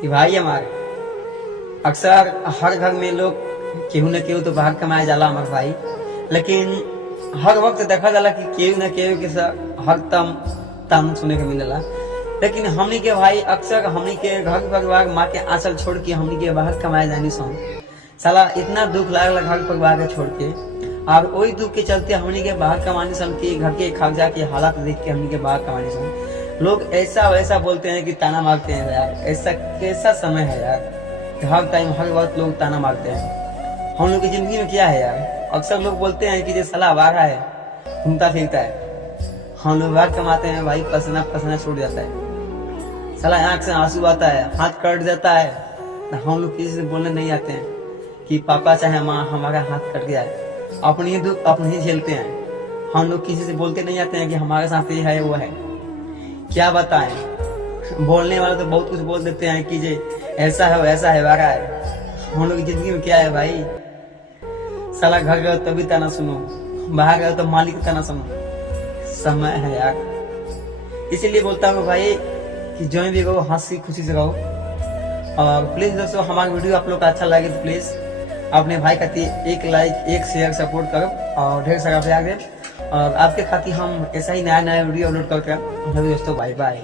कि भाई हमारे अक्सर हर घर में लोग केहू न केहू तो बाहर कमाए जाला हमारे भाई, लेकिन हर वक्त देखा जाला कि केहू न केहू के हर तम सुने के मिलेला। लेकिन हमनी के भाई अक्सर हमनी के घर परिवार माँ के आंचल छोड़ के हमनी के बाहर कमाए जानी सुन साला इतना दुख लागला घर परिवार के छोड़ के। और वही दुख के चलते हमनी के बाहर कमानी सन की घर के खर्चा के हालात देख के हमनी के बाहर कमानी सन। लोग ऐसा वैसा बोलते हैं कि ताना मारते हैं यार, ऐसा कैसा समय है यार, हर टाइम हर वक्त लोग ताना मारते हैं। हम लोग की जिंदगी में क्या है यार, अक्सर लोग बोलते हैं कि जो साला वारा है घूमता फिरता है। हम लोग बाहर कमाते हैं भाई, पसीना पसीना छूट जाता है, साला आंख से आंसू आता है, हाथ कट जाता है। हम लोग किसी से बोलने नहीं आते हैं कि पापा चाहे माँ हमारा हाथ कट गया है, अपनी दुख अपने ही झेलते हैं। हम लोग किसी से बोलते नहीं आते हैं कि हमारे साथ ये है वो है। क्या बताएं, बोलने वाले तो बहुत कुछ बोल देते हैं कि जे ऐसा है वैसा है वारा है। हम लोग की जिंदगी में क्या है भाई, साला घर गए तभी ताना सुनो, बाहर गए तो मालिक का ताना सुनो। समय है यार, इसीलिए बोलता हूँ भाई कि जो भी रहो हंसी खुशी से रहो। और प्लीज दोस्तों हमारा वीडियो आप लोग का अच्छा लगे तो प्लीज अपने भाई खातिर एक लाइक एक शेयर सपोर्ट करो और ढेर सारा प्यार दे। और आपके खातिर हम ऐसा ही नया नया वीडियो अपलोड करके दोस्तों बाय बाय।